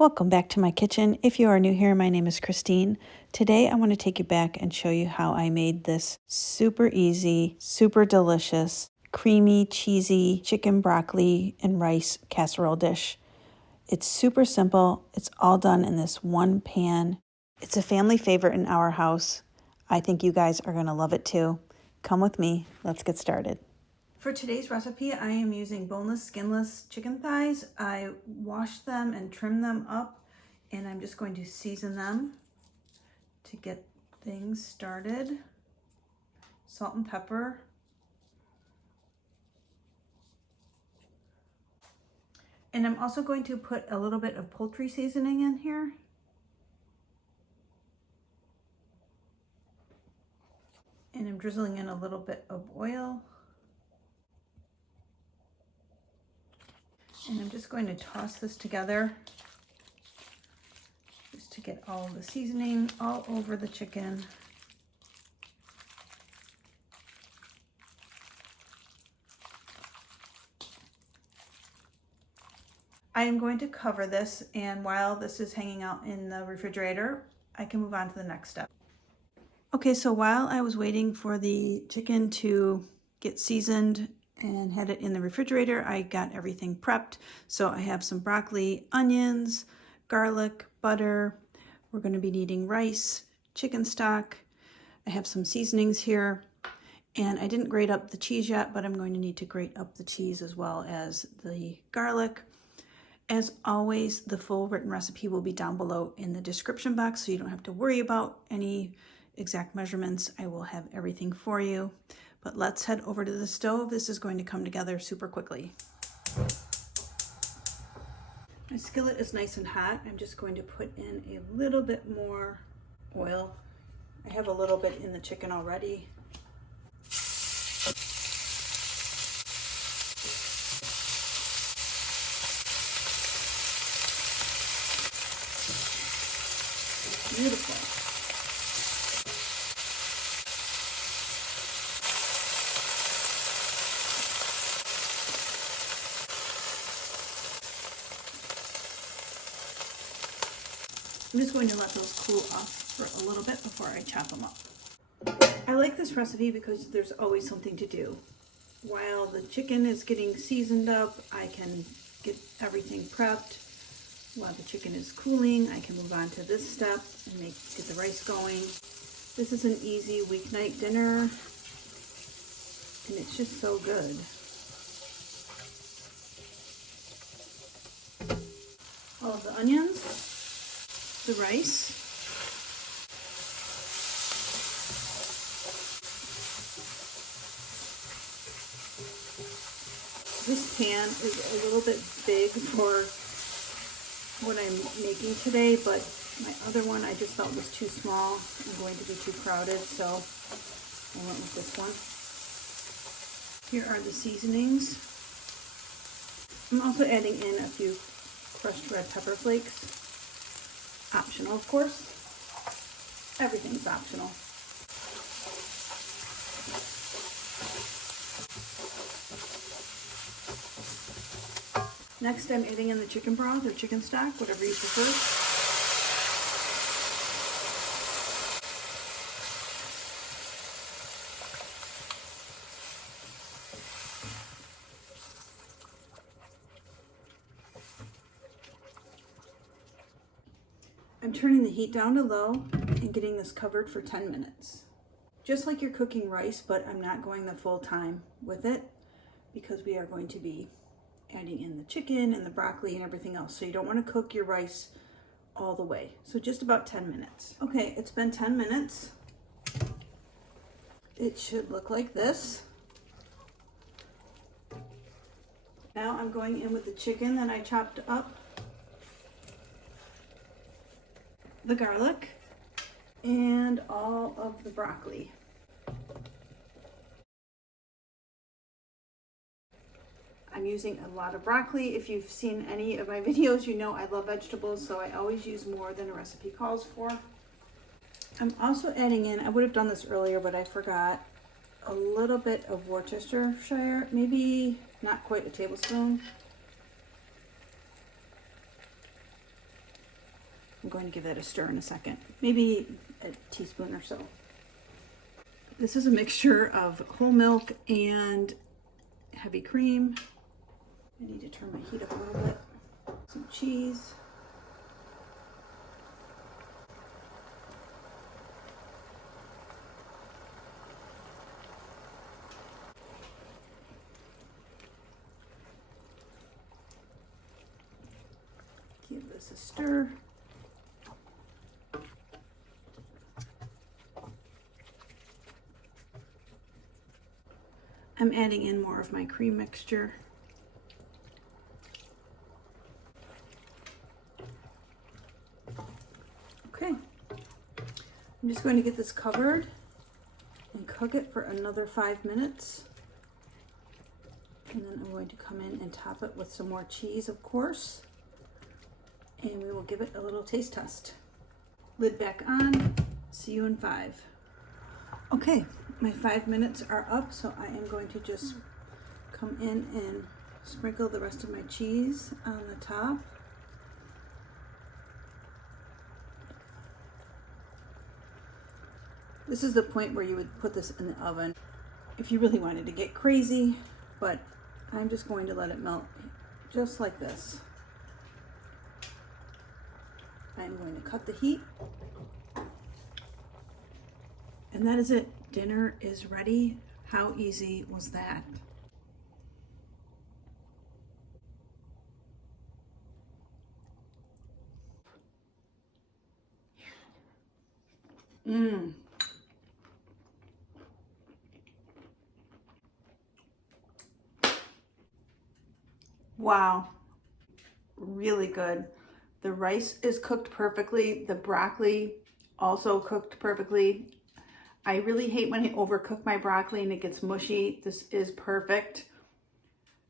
Welcome back to my kitchen. If you are new here, my name is Kristine. Today I want to take you back and show you how I made this super easy, super delicious, creamy, cheesy chicken, broccoli, and rice casserole dish. It's super simple. It's all done in this one pan. It's a family favorite in our house. I think you guys are going to love it too. Come with me. Let's get started. For today's recipe, I am using boneless, skinless chicken thighs. I washed them and trimmed them up, and I'm just going to season them to get things started. Salt and pepper. And I'm also going to put a little bit of poultry seasoning in here. And I'm drizzling in a little bit of oil. And I'm just going to toss this together just to get all of the seasoning all over the chicken. I am going to cover this, and while this is hanging out in the refrigerator, I can move on to the next step. Okay, so while I was waiting for the chicken to get seasoned and had it in the refrigerator, I got everything prepped. So I have some broccoli, onions, garlic, butter. We're going to be needing rice, chicken stock. I have some seasonings here, and I didn't grate up the cheese yet, but I'm going to need to grate up the cheese as well as the garlic. As always, the full written recipe will be down below in the description box, so you don't have to worry about any exact measurements. I will have everything for you. But let's head over to the stove. This is going to come together super quickly. My skillet is nice and hot. I'm just going to put in a little bit more oil. I have a little bit in the chicken already. Beautiful. I'm just going to let those cool off for a little bit before I chop them up. I like this recipe because there's always something to do. While the chicken is getting seasoned up, I can get everything prepped. While the chicken is cooling, I can move on to this step and get the rice going. This is an easy weeknight dinner, and it's just so good. All of the onions, the rice, this pan is a little bit big for what I'm making today, but my other one I just felt was too small and going to be too crowded, so I went with this one. Here are the seasonings. I'm also adding in a few crushed red pepper flakes. Optional, of course. Everything's optional. Next, I'm adding in the chicken broth or chicken stock, whatever you prefer. I'm turning the heat down to low and getting this covered for 10 minutes. Just like you're cooking rice, but I'm not going the full time with it because we are going to be adding in the chicken and the broccoli and everything else. So you don't want to cook your rice all the way. So just about 10 minutes. Okay, it's been 10 minutes. It should look like this. Now I'm going in with the chicken that I chopped up, the garlic, and all of the broccoli. I'm using a lot of broccoli. If you've seen any of my videos, you know I love vegetables, so I always use more than the recipe calls for. I'm also adding in, I would have done this earlier, but I forgot, a little bit of Worcestershire, maybe not quite a tablespoon. I'm going to give that a stir in a second, maybe a teaspoon or so. This is a mixture of whole milk and heavy cream. I need to turn my heat up a little bit. Some cheese. Give this a stir. I'm adding in more of my cream mixture. Okay, I'm just going to get this covered and cook it for another 5 minutes. And then I'm going to come in and top it with some more cheese, of course. And we will give it a little taste test. Lid back on, see you in 5. Okay, my 5 minutes are up, so I am going to just come in and sprinkle the rest of my cheese on the top. This is the point where you would put this in the oven if you really wanted to get crazy, but I'm just going to let it melt just like this. I'm going to cut the heat. And that is it. Dinner is ready. How easy was that? Wow. Really good. The rice is cooked perfectly. The broccoli also cooked perfectly. I really hate when I overcook my broccoli and it gets mushy. This is perfect.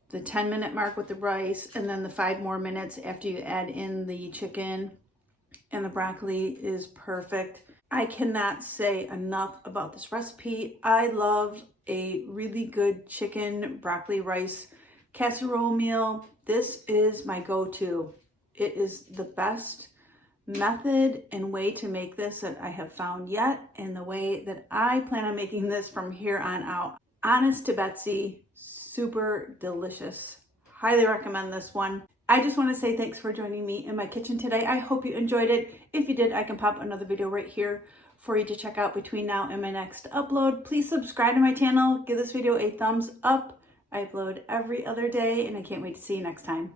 The 10-minute mark with the rice and then the 5 more minutes after you add in the chicken and the broccoli is perfect. I cannot say enough about this recipe. I love a really good chicken broccoli rice casserole meal. This is my go-to. It is the best method and way to make this that I have found yet, and the way that I plan on making this from here on out. Honest to Betsy, super delicious. Highly recommend this one. I just want to say thanks for joining me in my kitchen today. I hope you enjoyed it. If you did, I can pop another video right here for you to check out between now and my next upload. Please subscribe to my channel. Give this video a thumbs up. I upload every other day and I can't wait to see you next time.